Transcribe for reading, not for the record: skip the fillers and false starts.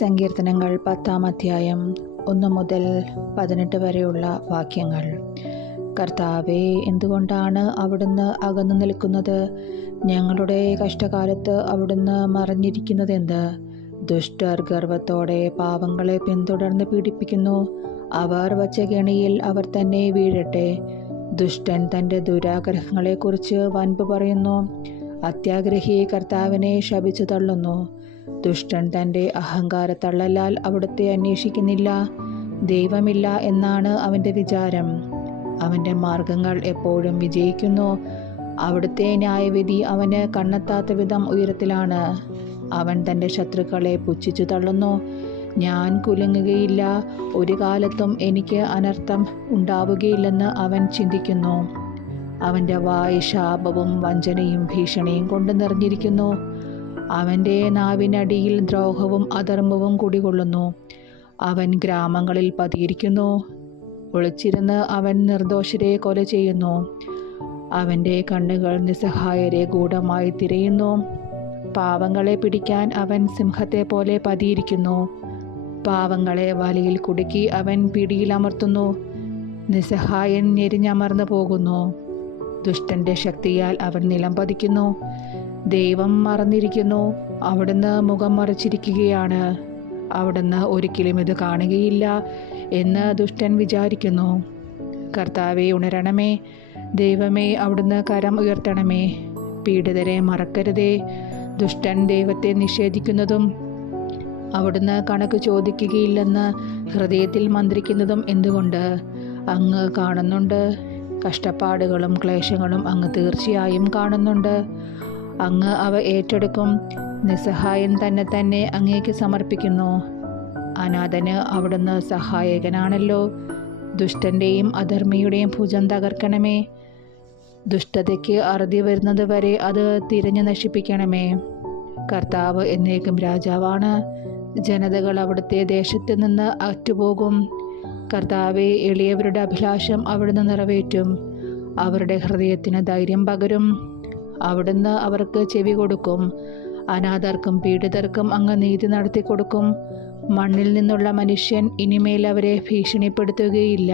സങ്കീർത്തനങ്ങൾ 10-ാം അധ്യായം 1 മുതൽ 18 വരെയുള്ള വാക്യങ്ങൾ. കർത്താവേ, എന്തുകൊണ്ടാണ് അവിടുന്ന് അകന്നു നിൽക്കുന്നത്? ഞങ്ങളുടെ കഷ്ടകാലത്ത് അവിടുന്ന് മറഞ്ഞിരിക്കുന്നതെന്ത്? ദുഷ്ടർ ഗർവത്തോടെ പാവങ്ങളെ പിന്തുടർന്ന് പീഡിപ്പിക്കുന്നു. അവർ വച്ച കെണിയിൽ അവർ തന്നെ വീഴട്ടെ. ദുഷ്ടൻ തൻ്റെ ദുരാഗ്രഹങ്ങളെക്കുറിച്ച് വൻപ് പറയുന്നു. അത്യാഗ്രഹി കർത്താവിനെ ശപിച്ചു തള്ളുന്നു. ദുഷ്ടൻ തൻ്റെ അഹങ്കാരത്തള്ളലാൽ അവിടുത്തെ അന്വേഷിക്കുന്നില്ല. ദൈവമില്ല എന്നാണ് അവൻ്റെ വിചാരം. അവൻ്റെ മാർഗങ്ങൾ എപ്പോഴും വിജയിക്കുന്നു. അവിടുത്തെ ന്യായവിധി അവന് കണ്ണെത്താത്ത വിധം ഉയരത്തിലാണ്. അവൻ തൻ്റെ ശത്രുക്കളെ പുച്ഛിച്ചു തള്ളുന്നു. ഞാൻ കുലുങ്ങുകയില്ല, ഒരു കാലത്തും എനിക്ക് അനർത്ഥം ഉണ്ടാവുകയില്ലെന്ന് അവൻ ചിന്തിക്കുന്നു. അവൻ്റെ വായ് ശാപവും വഞ്ചനയും ഭീഷണിയും കൊണ്ട് നിറഞ്ഞിരിക്കുന്നു. അവൻ്റെ നാവിനടിയിൽ ദ്രോഹവും അധർമ്മവും കുടികൊള്ളുന്നു. അവൻ ഗ്രാമങ്ങളിൽ പതിയിരിക്കുന്നു. ഒളിച്ചിരുന്ന് അവൻ നിർദോഷരെ കൊല ചെയ്യുന്നു. അവൻ്റെ കണ്ണുകൾ നിസ്സഹായരെ ഗൂഢമായി തിരയുന്നു. പാവങ്ങളെ പിടിക്കാൻ അവൻ സിംഹത്തെ പോലെ പതിയിരിക്കുന്നു. പാവങ്ങളെ വലയിൽ കുടുക്കി അവൻ പിടിയിലമർത്തുന്നു. നിസ്സഹായൻ ഞെരിഞ്ഞമർന്നു പോകുന്നു. ദുഷ്ടന്റെ ശക്തിയാൽ അവൻ നിലം പതിക്കുന്നു. ദൈവം മറന്നിരിക്കുന്നു. അവിടുന്ന് മുഖം മറച്ചിരിക്കുകയാണ്. അവിടുന്ന് ഒരിക്കലും ഇത് കാണുകയില്ല എന്ന് ദുഷ്ടൻ വിചാരിക്കുന്നു. കർത്താവെ, ഉണരണമേ. ദൈവമേ, അവിടുന്ന് കരം ഉയർത്തണമേ. പീഡിതരെ മറക്കരുതേ. ദുഷ്ടൻ ദൈവത്തെ നിഷേധിക്കുന്നതും അവിടുന്ന് കണക്ക് ചോദിക്കുകയില്ലെന്ന് ഹൃദയത്തിൽ മന്ത്രിക്കുന്നതും എന്തുകൊണ്ട്? അങ്ങ് കാണുന്നുണ്ട്. കഷ്ടപ്പാടുകളും ക്ലേശങ്ങളും അങ്ങ് തീർച്ചയായും കാണുന്നുണ്ട്. അങ്ങ് അവ ഏറ്റെടുക്കും. നിസ്സഹായൻ തന്നെ അങ്ങേക്ക് സമർപ്പിക്കുന്നു. അനാഥന് അവിടുന്ന് സഹായകനാണല്ലോ. ദുഷ്ടൻ്റെയും അധർമ്മിയുടെയും ഭുജം തകർക്കണമേ. ദുഷ്ടതയ്ക്ക് അറുതി വരുന്നത് വരെ അത് തിരഞ്ഞു നശിപ്പിക്കണമേ. കർത്താവ് എന്നേക്കും രാജാവാണ്. ജനതകൾ അവിടുത്തെ ദേശത്ത് നിന്ന് അറ്റുപോകും. കർത്താവെ, എളിയവരുടെ അഭിലാഷം അവിടുന്ന് നിറവേറ്റും. അവരുടെ ഹൃദയത്തിന് ധൈര്യം പകരും. അവിടുന്ന് അവർക്ക് ചെവി കൊടുക്കും. അനാഥർക്കും പീഡിതർക്കും അങ്ങ് നീതി നടത്തി കൊടുക്കും. മണ്ണിൽ നിന്നുള്ള മനുഷ്യൻ ഇനിമേൽ അവരെ ഭീഷണിപ്പെടുത്തുകയില്ല.